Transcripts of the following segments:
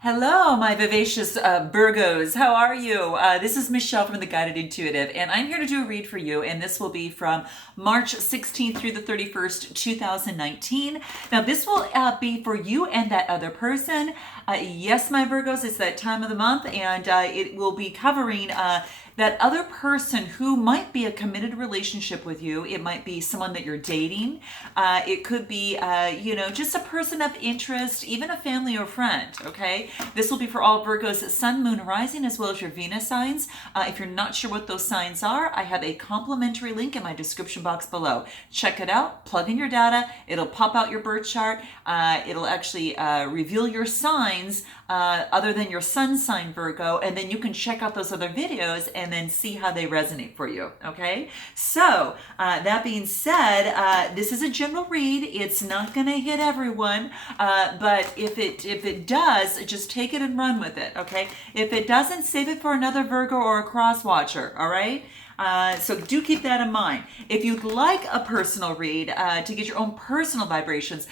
Hello, my vivacious Virgos. How are you? This is Michelle from The Guided Intuitive, and I'm here to do a read for you, and this will be from March 16th through the 31st, 2019. Now, this will be for you and that other person. Yes, my Virgos, it's that time of the month, and it will be covering that other person who might be a committed relationship with you. It might be someone that you're dating. It could be, just a person of interest, even a family or friend, okay? This will be for all Virgos, Sun, Moon, Rising, as well as your Venus signs. If you're not sure what those signs are, I have a complimentary link in my description box below. Check it out, plug in your data, it'll pop out your birth chart. It'll actually reveal your signs other than your sun sign, Virgo, and then you can check out those other videos and then see how they resonate for you, okay? So, that being said, this is a general read. It's not going to hit everyone, but if it does, just take it and run with it, okay? If it doesn't, save it for another Virgo or a cross watcher, all right? So do keep that in mind. If you'd like a personal read to get your own personal vibrations,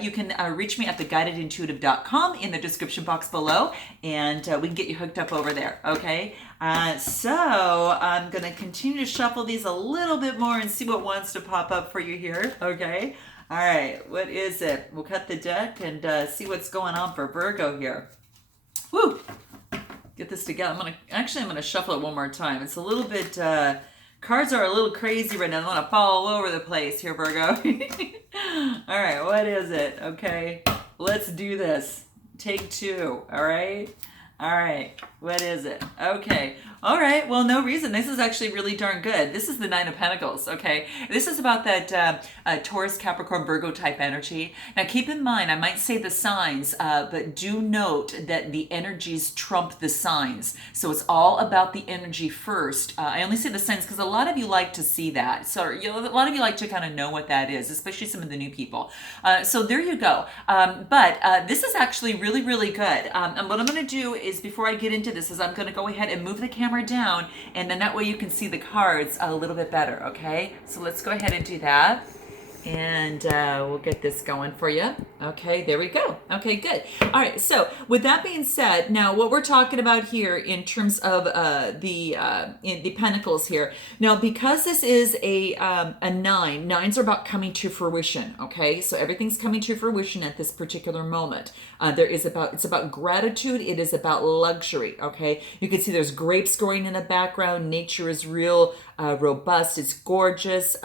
you can reach me at theguidedintuitive.com in the description box below, and we can get you hooked up over there, okay? So I'm going to continue to shuffle these a little bit more and see what wants to pop up for you here, okay? All right, what is it? We'll cut the deck and see what's going on for Virgo here. Woo! Get this together. I'm gonna shuffle it one more time. It's a little bit cards are a little crazy right now. I want to fall all over the place here, Virgo. All right, what is it? Okay, let's do this. Take two. All right, what is it? Okay, all right, well, no reason. This is actually really darn good. This is the Nine of Pentacles, okay? This is about that Taurus, Capricorn, Virgo type energy. Now, keep in mind, I might say the signs, but do note that the energies trump the signs. So it's all about the energy first. I only say the signs because a lot of you like to see that. So a lot of you like to kind of know what that is, especially some of the new people. So there you go. But this is actually really, really good. And what I'm going to do is, before I get into this, is I'm going to go ahead and move the camera down, and then that way you can see the cards a little bit better, okay? So let's go ahead and do that, and we'll get this going for you. Okay, there we go. Okay, good. All right, so with that being said, now what we're talking about here in terms of the pentacles here, now because this is a nine, nines are about coming to fruition, okay? So everything's coming to fruition at this particular moment. It's about gratitude, it is about luxury, okay? You can see there's grapes growing in the background, nature is real robust, it's gorgeous.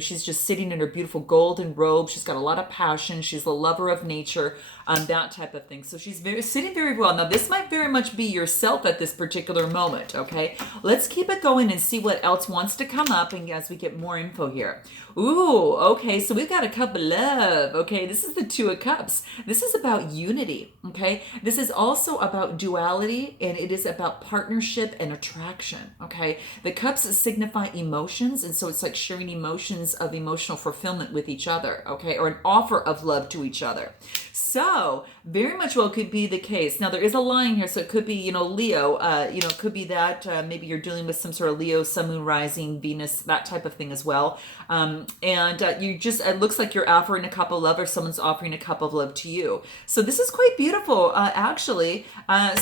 She's just sitting in her beautiful golden robe. She's got a lot of passion. She's the lover of nature, that type of thing. So she's sitting very well. Now, this might very much be yourself at this particular moment, okay? Let's keep it going and see what else wants to come up, and as we get more info here. Ooh, okay, so we've got a cup of love, okay? This is the Two of Cups. This is about unity, okay? This is also about duality, and it is about partnership and attraction, okay? The cups signify emotions, and so it's like sharing emotions of emotional fulfillment with each other, okay? Or an offer of love to each other. So, very much well could be the case. Now, there is a line here, so it could be, Leo. It could be that maybe you're dealing with some sort of Leo, Sun, Moon, Rising, Venus, that type of thing as well. It looks like you're offering a cup of love, or someone's offering a cup of love to you. So this is quite beautiful, actually. I'm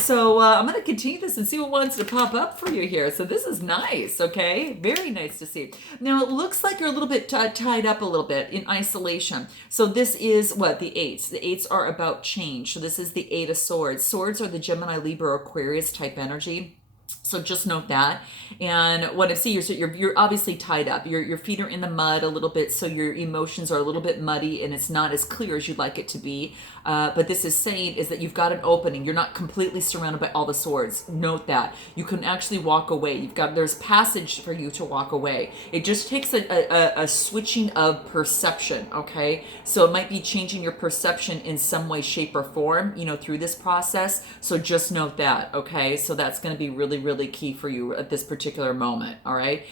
going to continue this and see what wants to pop up for you here. So this is nice, okay? Very nice to see. Now, it looks like you're a little bit tied up a little bit in isolation. So this is what? The eights. The eights are about change. So this is the Eight of Swords. Swords are the Gemini, Libra, Aquarius type energy. So just note that. And what I see is that you're obviously tied up. Your feet are in the mud a little bit, so your emotions are a little bit muddy, and it's not as clear as you'd like it to be. But this is saying is that you've got an opening. You're not completely surrounded by all the swords. Note that. You can actually walk away. There's passage for you to walk away. It just takes a switching of perception, okay? So it might be changing your perception in some way, shape, or form, through this process. So just note that, okay? So that's going to be really, really key for you at this particular moment, all right?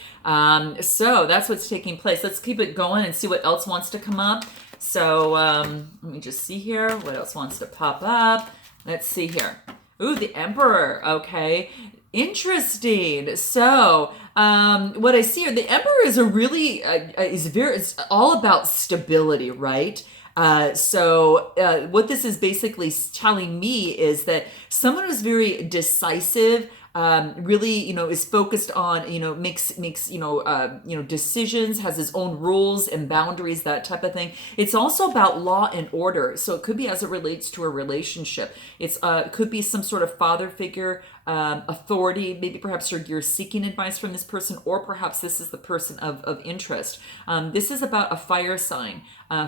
So that's what's taking place. Let's keep it going and see what else wants to come up. So let me just see here. What else wants to pop up? Let's see here. Ooh, the Emperor. Okay. Interesting. So what I see here, the Emperor is it's all about stability, right? What this is basically telling me is that someone who's very decisive, really, is focused on, makes, decisions, has his own rules and boundaries, that type of thing. It's also about law and order. So it could be as it relates to a relationship. It could be some sort of father figure, authority. Maybe perhaps you're seeking advice from this person, or perhaps this is the person of interest. This is about a fire sign.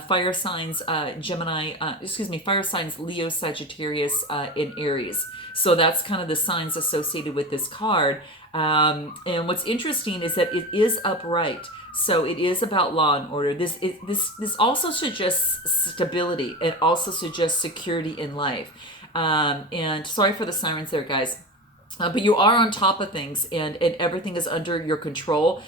Fire signs, fire signs Leo, Sagittarius, and Aries. So that's kind of the signs associated with this card. And what's interesting is that it is upright. So it is about law and order. This also suggests stability. It also suggests security in life. And sorry for the sirens there, guys. But you are on top of things, and everything is under your control.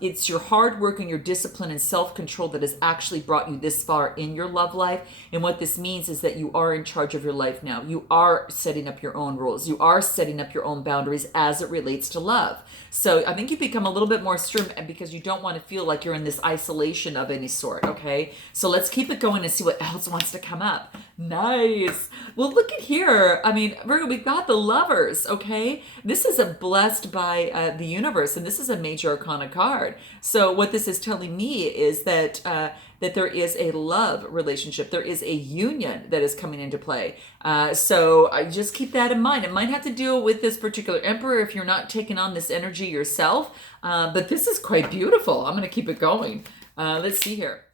It's your hard work and your discipline and self-control that has actually brought you this far in your love life. And what this means is that you are in charge of your life now. You are setting up your own rules. You are setting up your own boundaries as it relates to love. So I think you become a little bit more stern because you don't want to feel like you're in this isolation of any sort, okay? So let's keep it going and see what else wants to come up. Nice. Well, look at here. I mean, Virgo, we've got the Lovers, okay? This is a blessed by the universe, and this is a major arcana card. So what this is telling me is that that there is a love relationship. There is a union that is coming into play. So I just keep that in mind. It might have to deal with this particular emperor if you're not taking on this energy yourself. But this is quite beautiful. I'm going to keep it going. Let's see here.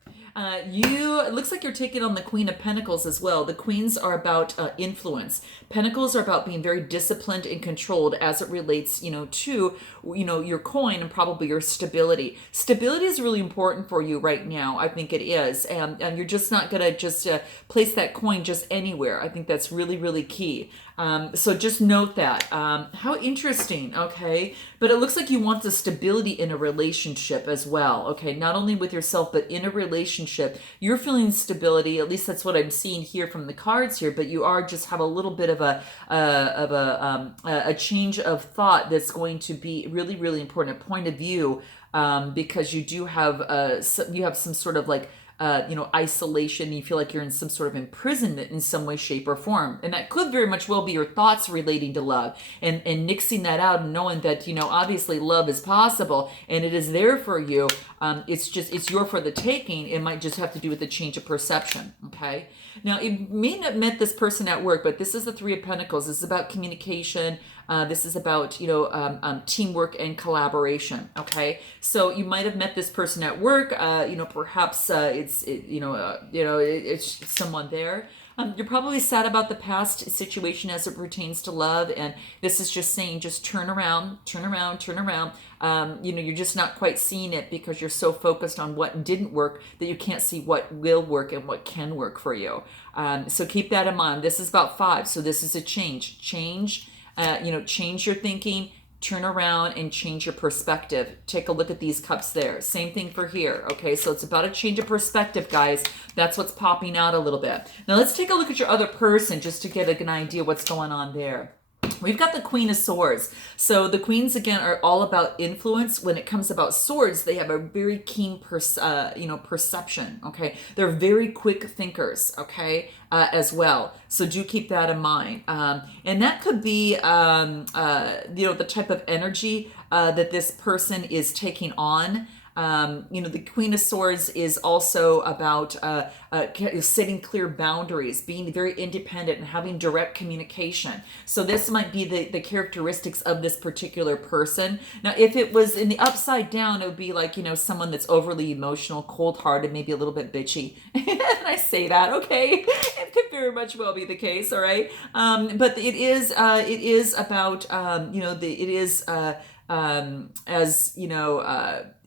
It looks like you're taking on the Queen of Pentacles as well. The Queens are about influence. Pentacles are about being very disciplined and controlled as it relates, to, your coin and probably your stability. Stability is really important for you right now. I think it is. And you're just not going to just place that coin just anywhere. I think that's really, really key. So just note that. How interesting, okay? But it looks like you want the stability in a relationship as well, okay? Not only with yourself, but in a relationship. You're feeling stability, at least that's what I'm seeing here from the cards here, but you are just have a little bit of a change of thought that's going to be really, really important, a point of view, because you do have, you have some sort of like, isolation. You feel like you're in some sort of imprisonment in some way, shape, or form. And that could very much well be your thoughts relating to love, and nixing that out and knowing that, obviously love is possible and it is there for you. It's your for the taking. It might just have to do with the change of perception. Okay. Now, it may not have met this person at work, but this is the Three of Pentacles. This is about communication. This is about, teamwork and collaboration. Okay. So you might have met this person at work. Perhaps it's someone there. You're probably sad about the past situation as it pertains to love. And this is just saying, just turn around, turn around, turn around. You're just not quite seeing it because you're so focused on what didn't work that you can't see what will work and what can work for you. So keep that in mind. This is about 5. So this is a change. Change your thinking, turn around and change your perspective. Take a look at these cups there. Same thing for here. Okay, so it's about a change of perspective, guys. That's what's popping out a little bit. Now let's take a look at your other person just to get an idea what's going on there. We've got the Queen of Swords. So the Queens, again, are all about influence. When it comes about swords, they have a very keen perception, okay? They're very quick thinkers, okay, as well. So do keep that in mind. And that could be, the type of energy that this person is taking on. The Queen of Swords is also about setting clear boundaries, being very independent and having direct communication. So this might be the characteristics of this particular person. Now, if it was in the upside down, it would be like, someone that's overly emotional, cold-hearted, maybe a little bit bitchy. And I say that, okay? It could very much well be the case, all right? But it is about,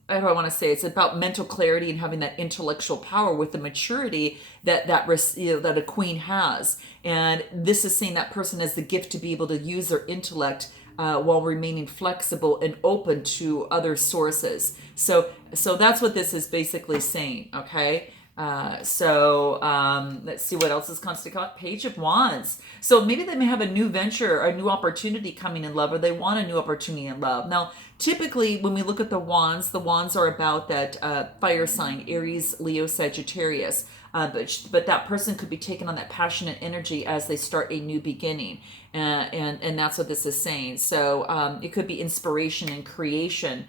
how do I want to say? It's about mental clarity and having that intellectual power with the maturity that a queen has. And this is saying that person has the gift to be able to use their intellect while remaining flexible and open to other sources. So that's what this is basically saying. Okay. Let's see what else is constantly called. Page of Wands. So maybe they may have a new venture or a new opportunity coming in love, or they want a new opportunity in love. Now, typically when we look at the wands are about that fire sign, Aries, Leo, Sagittarius. but that person could be taken on that passionate energy as they start a new beginning, and that's what this is saying. So it could be inspiration and creation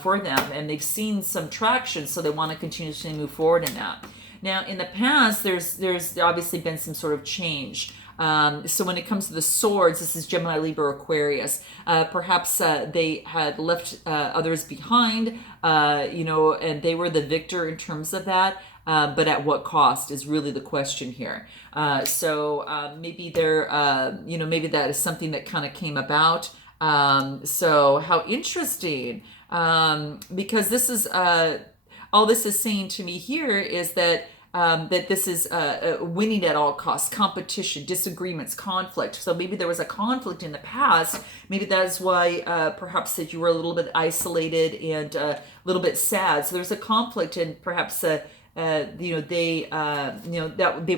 for them, and they've seen some traction, so they want to continuously move forward in that. Now, in the past, there's obviously been some sort of change. So when it comes to the swords, this is Gemini, Libra, Aquarius. Perhaps they had left others behind, and they were the victor in terms of that. But at what cost is really the question here. So maybe they're, maybe that is something that kind of came about. So how interesting, because this is, all this is saying to me here is that that this is winning at all costs, competition, disagreements, conflict. So maybe there was a conflict in the past. Maybe that's why perhaps that you were a little bit isolated and a little bit sad. So there's a conflict, and perhaps that they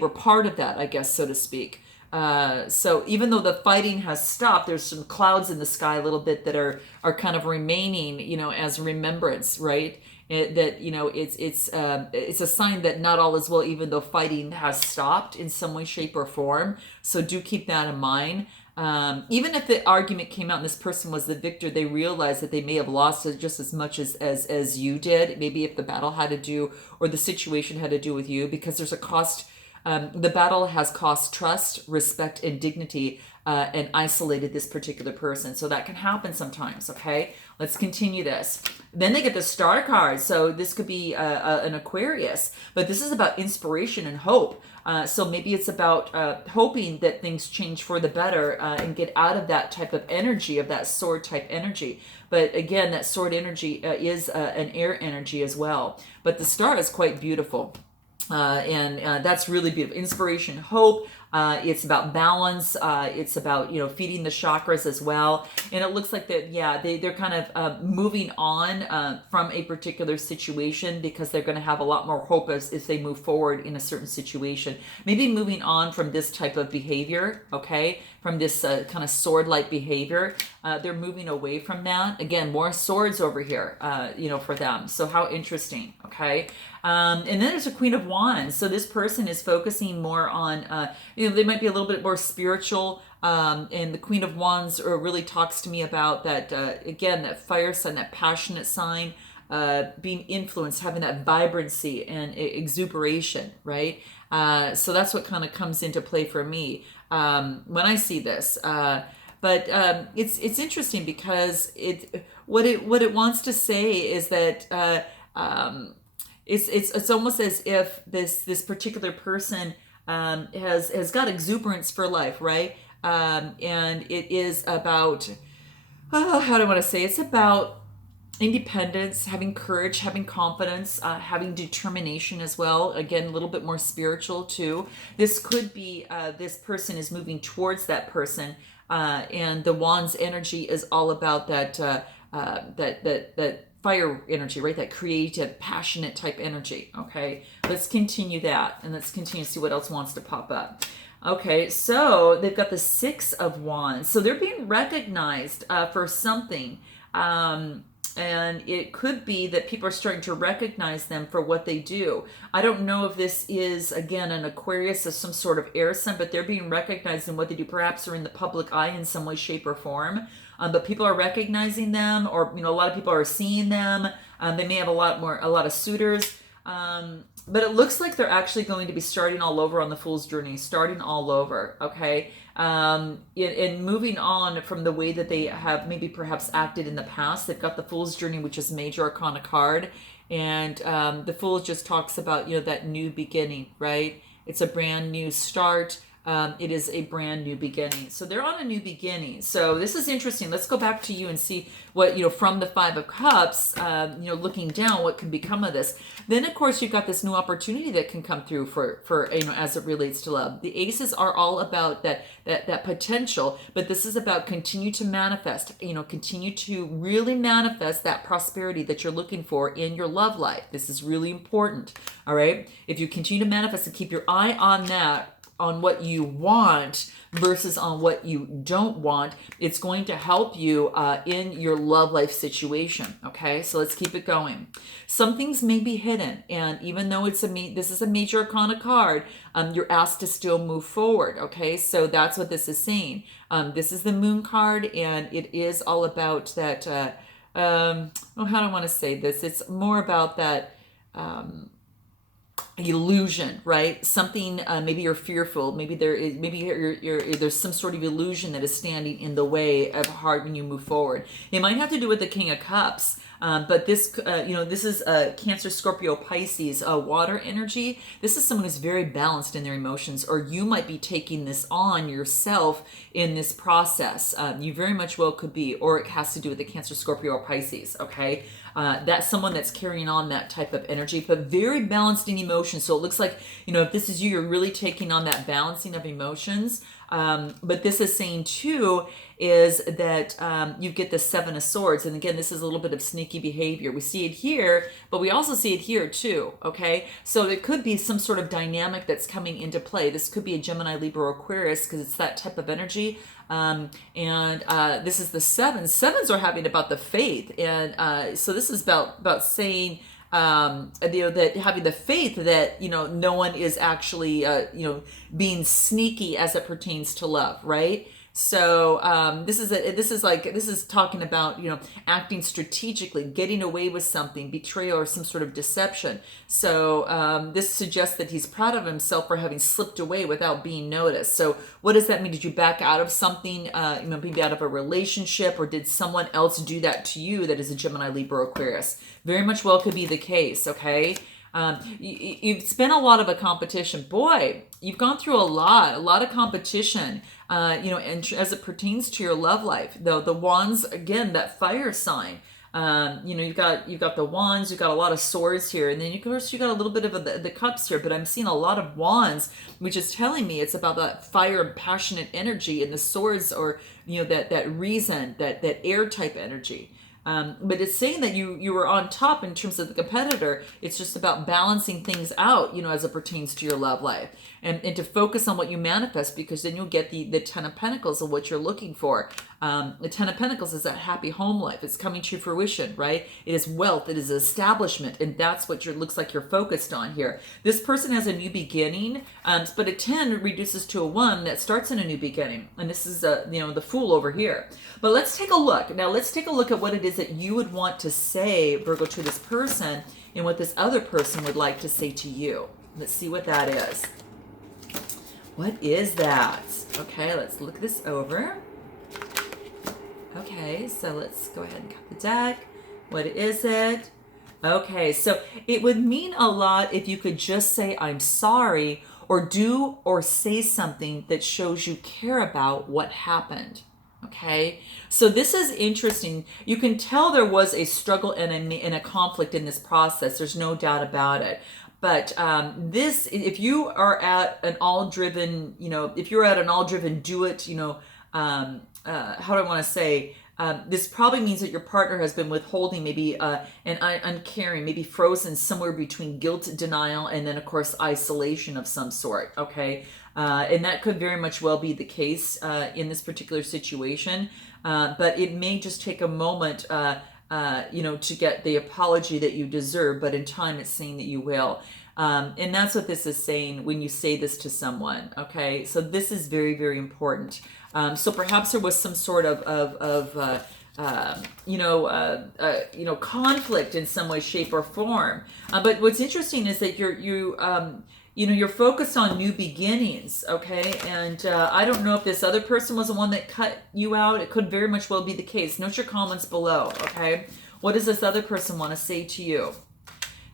were part of that, I guess, so to speak. So even though the fighting has stopped, there's some clouds in the sky a little bit that are kind of remaining, as remembrance, right? It's a sign that not all is well, even though fighting has stopped in some way, shape, or form. So do keep that in mind. Even if the argument came out and this person was the victor, they realized that they may have lost it just as much as you did. Maybe if the battle had to do, or the situation had to do with you, because there's a cost. The battle has cost trust, respect, and dignity, and isolated this particular person. So that can happen sometimes, okay? Let's continue this. Then they get the star card. So this could be an Aquarius, but this is about inspiration and hope. So maybe it's about hoping that things change for the better and get out of that type of energy, of that sword type energy. But again, that sword energy is an air energy as well. But the star is quite beautiful. And that's really beautiful. Inspiration, hope. It's about balance. It's about, feeding the chakras as well. And it looks like that, they're kind of moving on from a particular situation, because they're going to have a lot more hope as they move forward in a certain situation. Maybe moving on from this type of behavior, okay? From this kind of sword-like behavior. They're moving away from that. Again, more swords over here, for them. So how interesting, okay? And then there's a Queen of Wands. So this person is focusing more on, they might be a little bit more spiritual. And the Queen of Wands really talks to me about that, again, that fire sign, that passionate sign, being influenced, having that vibrancy and exuberation, right? So that's what kind of comes into play for me when I see this. But it's interesting, because what it wants to say is that it's almost as if this particular person has got exuberance for life, right? And it is about, how do I want to say? It's about independence, having courage, having confidence, having determination as well. Again, a little bit more spiritual too. This could be this person is moving towards that person, and the Wands energy is all about that that fire energy, right? That creative, passionate type energy. Okay, let's continue that, and let's continue to see what else wants to pop up. Okay, so they've got the Six of Wands. So they're being recognized for something. And it could be that people are starting to recognize them for what they do. I don't know if this is, again, an Aquarius as some sort of air sign, but they're being recognized in what they do. Perhaps they're in the public eye in some way, shape, or form. But people are recognizing them, or a lot of people are seeing them. They may have a lot of suitors. But it looks like they're actually going to be starting all over on the Fool's Journey, starting all over, okay? And moving on from the way that they have maybe perhaps acted in the past. They've got the Fool's Journey, which is Major Arcana card. And the Fool just talks about, that new beginning, right? It's a brand new start. It is a brand new beginning. So they're on a new beginning. So this is interesting. Let's go back to you and see what, from the Five of Cups, looking down, what can become of this. Then, of course, you've got this new opportunity that can come through for as it relates to love. The aces are all about that potential, but this is about continue to manifest, continue to really manifest that prosperity that you're looking for in your love life. This is really important. All right. If you continue to manifest and keep your eye on that, on what you want versus on what you don't want. It's going to help you in your love life situation. Okay, so let's keep it going. Some things may be hidden, and even though this is a major arcana card, you're asked to still move forward. Okay, so that's what this is saying. This is the Moon card, and it is all about that. How do I want to say this? It's more about that. Illusion, right? Something, maybe you're fearful, maybe there's some sort of illusion that is standing in the way of when you move forward. It might have to do with the King of Cups, but this this is Cancer, Scorpio, Pisces, water energy. This is someone who's very balanced in their emotions, or you might be taking this on yourself in this process. You very much well could be, or it has to do with the Cancer, Scorpio, or Pisces. Okay, that's someone that's carrying on that type of energy, but very balanced in emotions. So it looks like, if this is you, you're really taking on that balancing of emotions. But this is saying too, is that you get the Seven of Swords. And again, this is a little bit of sneaky behavior. We see it here, but we also see it here too. Okay. So it could be some sort of dynamic that's coming into play. This could be a Gemini, Libra, or Aquarius, because it's that type of energy. This is the Sevens. Sevens are having about the faith. And so this is about saying, that having the faith that, no one is actually, being sneaky as it pertains to love, right? So this is talking about, acting strategically, getting away with something, betrayal, or some sort of deception. So this suggests that he's proud of himself for having slipped away without being noticed. So what does that mean? Did you back out of something, maybe out of a relationship, or did someone else do that to you that is a Gemini, Libra, or Aquarius? Very much well could be the case, okay? You've spent a lot of a competition. Boy, you've gone through a lot of competition, and as it pertains to your love life. Though the Wands, again, that fire sign, you've got the Wands, you've got a lot of swords here, and then of course you got a little bit of the cups here, but I'm seeing a lot of Wands, which is telling me it's about that fire and passionate energy, and the swords, or that reason, that air type energy. But it's saying that you were on top in terms of the competitor. It's just about balancing things out, as it pertains to your love life, and to focus on what you manifest, because then you'll get the Ten of Pentacles of what you're looking for. The Ten of Pentacles is that happy home life. It's coming to fruition, right? It is wealth. It is establishment, and that's what looks like you're focused on here. This person has a new beginning, but a 10 reduces to a 1 that starts in a new beginning, and this is the Fool over here. But let's take a look. Now let's take a look at what it is that you would want to say, Virgo, to this person, and what this other person would like to say to you. Let's see what that is. What is that? Okay, let's look this over. Okay, so let's go ahead and cut the deck. What is it? Okay, so it would mean a lot if you could just say, I'm sorry, or do or say something that shows you care about what happened. Okay, so this is interesting. You can tell there was a struggle and a conflict in this process. There's no doubt about it. But if you are at an all-driven, do it, how do I want to say, this probably means that your partner has been withholding, maybe and uncaring, maybe frozen somewhere between guilt, denial, and then of course isolation of some sort. Okay, and that could very much well be the case in this particular situation. But it may just take a moment, to get the apology that you deserve. But in time, it's saying that you will. And that's what this is saying when you say this to someone. Okay, so this is very, very important. So perhaps there was some sort of conflict in some way, shape, or form. But what's interesting is that you're focused on new beginnings. Okay, and I don't know if this other person was the one that cut you out. It could very much well be the case. Note your comments below. Okay, what does this other person want to say to you?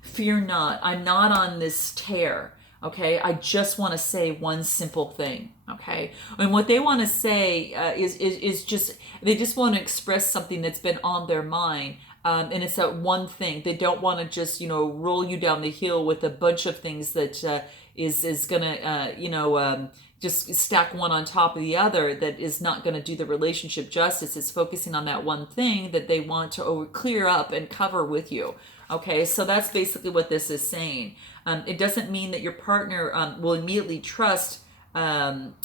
Fear not. I'm not on this tear. Okay, I just want to say one simple thing. Okay, and what they want to say is just, they just want to express something that's been on their mind, and it's that one thing. They don't want to just roll you down the hill with a bunch of things that is gonna just stack one on top of the other, that is not going to do the relationship justice. It's focusing on that one thing that they want to clear up and cover with you. Okay, so that's basically what this is saying. It doesn't mean that your partner will immediately trust they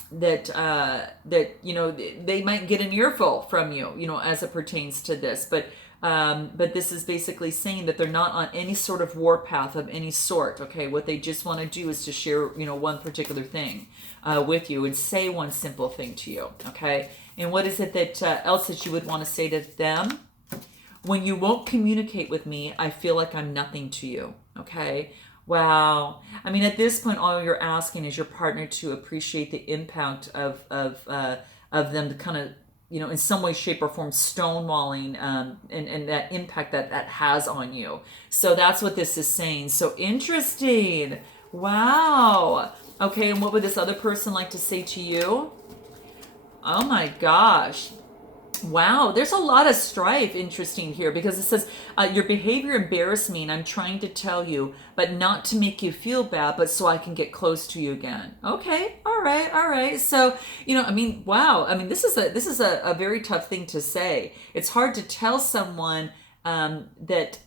might get an earful from you, as it pertains to this. But this is basically saying that they're not on any sort of warpath of any sort. Okay, what they just want to do is to share, one particular thing with you and say one simple thing to you. Okay, and what is it that else that you would want to say to them? When you won't communicate with me, I feel like I'm nothing to you. Okay. Wow. I mean, at this point, all you're asking is your partner to appreciate the impact of them to kind of, in some way, shape, or form, stonewalling, and that impact that has on you. So that's what this is saying. So interesting. Wow. Okay. And what would this other person like to say to you? Oh my gosh. Wow, there's a lot of strife interesting here because it says your behavior embarrassed me and I'm trying to tell you, but not to make you feel bad, but so I can get close to you again. Okay, all right. So, I mean, wow. I mean, this is a very tough thing to say. It's hard to tell someone that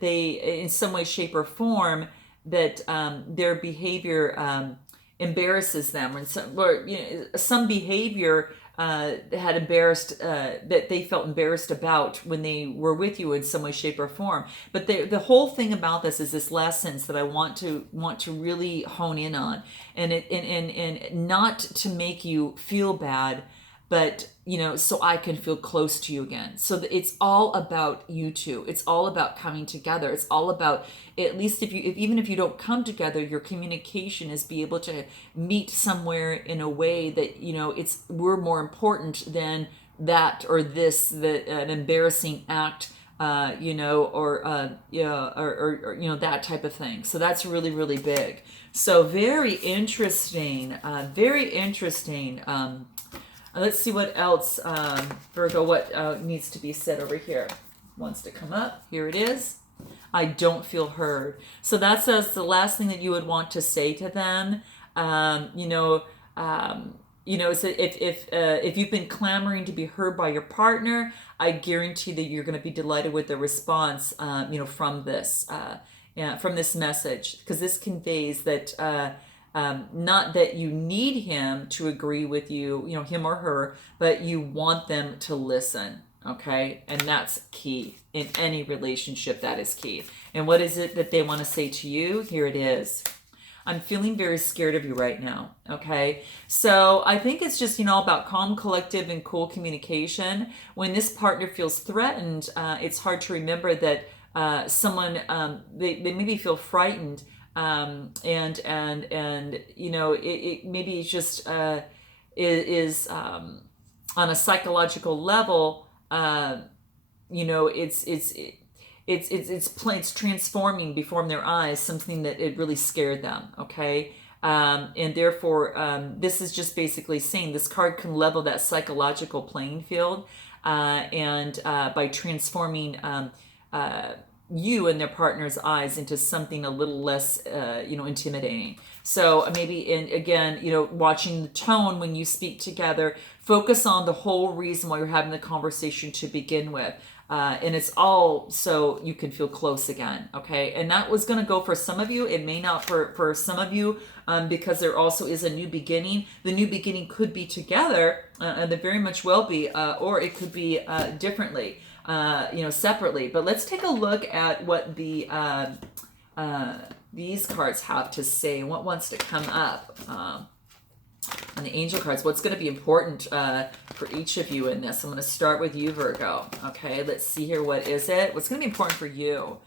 they, in some way, shape, or form, that their behavior embarrasses them, or some behavior had embarrassed, that they felt embarrassed about when they were with you in some way, shape, or form. But the whole thing about this is this last sentence that I want to really hone in on, and not to make you feel bad, but so I can feel close to you again. So it's all about you two. It's all about coming together. It's all about, at least even if you don't come together, your communication is be able to meet somewhere in a way that we're more important than that or this, an embarrassing act, or that type of thing. So that's really, really big. So very interesting. Very interesting. Let's see what else, Virgo, what needs to be said over here. Wants to come up. Here it is. I don't feel heard. So that's the last thing that you would want to say to them. So if you've been clamoring to be heard by your partner, I guarantee that you're going to be delighted with the response, from this message, because this conveys that. Not that you need him to agree with you, him or her, but you want them to listen. Okay. And that's key in any relationship. That is key. And what is it that they want to say to you? Here it is. I'm feeling very scared of you right now. Okay. So I think it's just, about calm, collective, and cool communication. When this partner feels threatened, it's hard to remember that someone, they maybe feel frightened. It maybe just is on a psychological level. It's transforming before their eyes something that it really scared them. Okay. And therefore, this is just basically saying this card can level that psychological playing field, and by transforming you and their partner's eyes into something a little less, intimidating. So maybe, watching the tone when you speak together, focus on the whole reason why you're having the conversation to begin with. And it's all so you can feel close again. Okay. And that was going to go for some of you. It may not for some of you, because there also is a new beginning. The new beginning could be together, and there very much will be, or it could be differently. Separately. But let's take a look at what these cards have to say and what wants to come up on the angel cards. What's going to be important for each of you in this? I'm going to start with you, Virgo. Okay, let's see here. What is it? What's going to be important for you?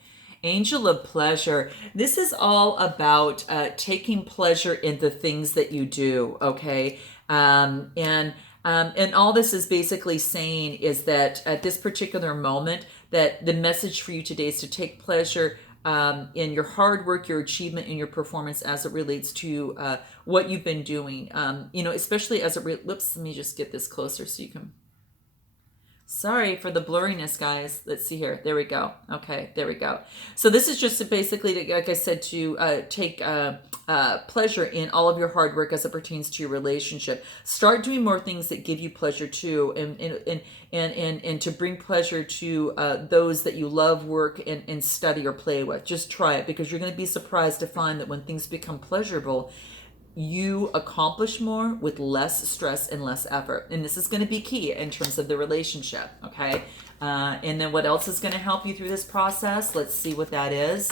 Angel of pleasure. This is all about taking pleasure in the things that you do. Okay, and all this is basically saying is that at this particular moment, that the message for you today is to take pleasure in your hard work, your achievement, and your performance as it relates to what you've been doing. Especially as whoops, let me just get this closer so you can. Sorry for the blurriness, guys. Let's see here. There we go. Okay, there we go. So this is just basically, like I said, to take pleasure in all of your hard work as it pertains to your relationship. Start doing more things that give you pleasure too, and to bring pleasure to those that you love, work, and study or play with. Just try it, because you're going to be surprised to find that when things become pleasurable, you accomplish more with less stress and less effort. And this is going to be key in terms of the relationship, okay? And then what else is going to help you through this process? Let's see what that is.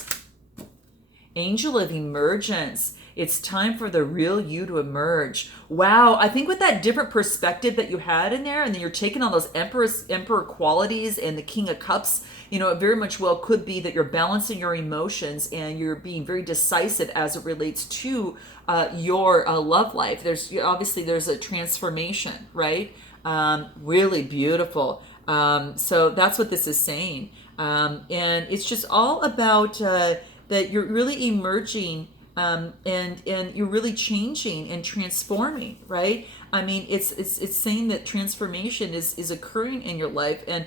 Angel of Emergence. It's time for the real you to emerge. Wow, I think with that different perspective that you had in there, and then you're taking on those emperor qualities and the King of Cups, it very much well could be that you're balancing your emotions and you're being very decisive as it relates to your love life. There's a transformation, right? Really beautiful. So that's what this is saying. And it's just all about that you're really emerging, and you're really changing and transforming, right? I mean, it's saying that transformation is occurring in your life, and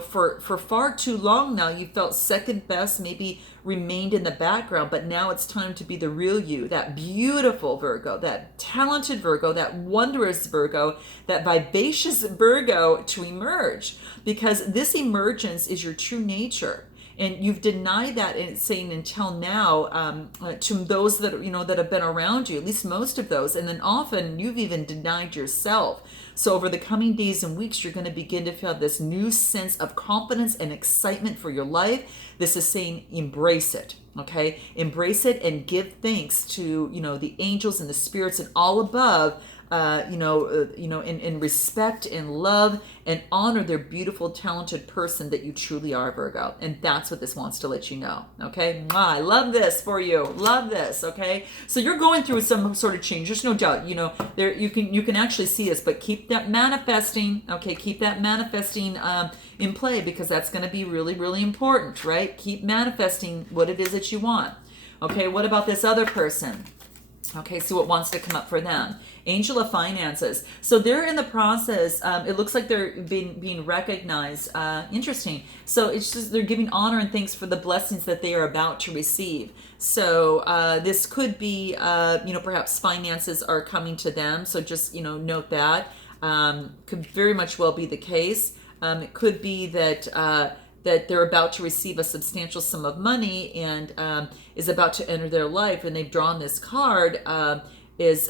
for far too long now you felt second best, maybe remained in the background, but now it's time to be the real you, that beautiful Virgo, that talented Virgo, that wondrous Virgo, that vivacious Virgo to emerge, because this emergence is your true nature. And you've denied that, and it's saying until now, to those that that have been around you, at least most of those, and then often you've even denied yourself. So over the coming days and weeks, you're going to begin to feel this new sense of confidence and excitement for your life. This is saying embrace it, okay? Embrace it and give thanks to the angels and the spirits and all above. And respect and love and honor their beautiful, talented person that you truly are, Virgo. And that's what this wants to let you know, okay? I love this for you. Love this, okay? So you're going through some sort of change. There's no doubt, there you can actually see this, but keep that manifesting, okay? Keep that manifesting in play, because that's going to be really, really important, right? Keep manifesting what it is that you want. Okay, what about this other person? Okay, see what wants to come up for them. Angel of Finances. So they're in the process. It looks like they're being recognized. Interesting. So it's just they're giving honor and thanks for the blessings that they are about to receive. So this could be, perhaps finances are coming to them. So just, note that. Could very much well be the case. It could be that that they're about to receive a substantial sum of money and is about to enter their life, and they've drawn this card is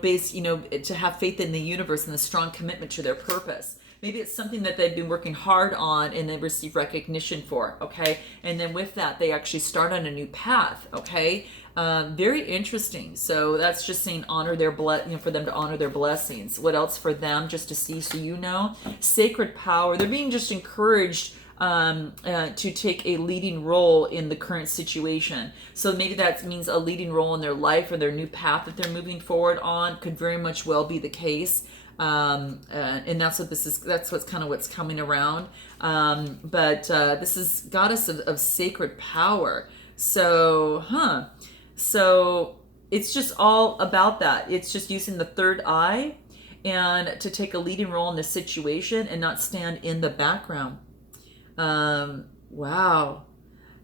based to have faith in the universe and a strong commitment to their purpose. Maybe it's something that they've been working hard on and they receive recognition for, okay? And then with that, they actually start on a new path, okay? Very interesting. So that's just saying honor their for them to honor their blessings. What else for them, just to see, so sacred power. They're being just encouraged to take a leading role in the current situation. So maybe that means a leading role in their life or their new path that they're moving forward on. Could very much well be the case. And that's what this is. That's what's coming around. But this is goddess of sacred power. So, So it's just all about that. It's just using the third eye and to take a leading role in the situation and not stand in the background. Wow.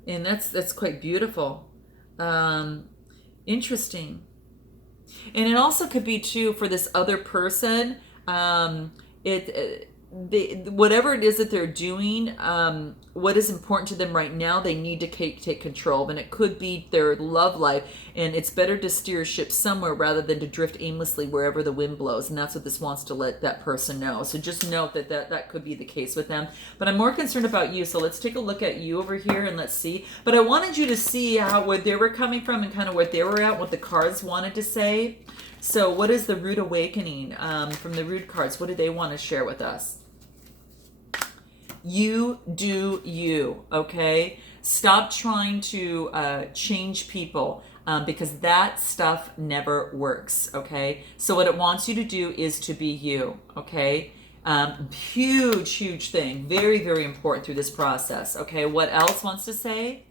And that's quite beautiful. Interesting. And it also could be too for this other person, whatever it is that they're doing, what is important to them right now, they need to take control of. And it could be their love life, and it's better to steer a ship somewhere rather than to drift aimlessly wherever the wind blows. And that's what this wants to let that person know. So just note that could be the case with them. But I'm more concerned about you. So let's take a look at you over here and let's see. But I wanted you to see where they were coming from and kind of what they were at, what the cards wanted to say. So what is the Rude Awakening from the Rude cards? What do they want to share with us? You do you, okay? Stop trying to change people because that stuff never works, okay? So what it wants you to do is to be you, okay? Huge thing. Very, very important through this process, okay? What else wants to say?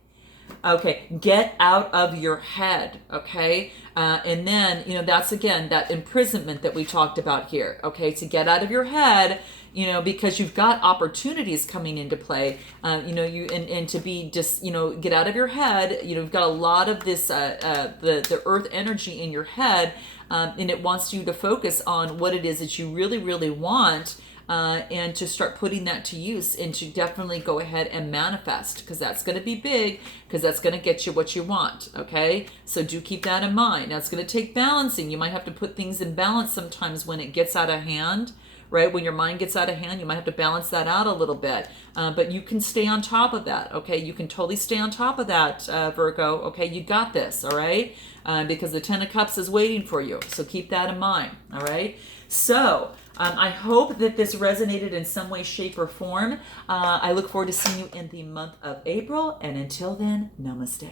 Okay, get out of your head, okay? And then, that's again, that imprisonment that we talked about here, okay? To get out of your head, because you've got opportunities coming into play, and to be just, get out of your head, you've got a lot of this, the earth energy in your head, and it wants you to focus on what it is that you really, really want. and to start putting that to use, and to definitely go ahead and manifest, because that's going to be big, because that's going to get you what you want. Okay, so do keep that in mind. Now it's going to take balancing. You might have to put things in balance sometimes when it gets out of hand. Right? When your mind gets out of hand, you might have to balance that out a little bit. But you can stay on top of that. Okay, you can totally stay on top of that, Virgo. Okay, you got this. All right, because the Ten of Cups is waiting for you. So keep that in mind. All right. So I hope that this resonated in some way, shape, or form. I look forward to seeing you in the month of April. And until then, namaste.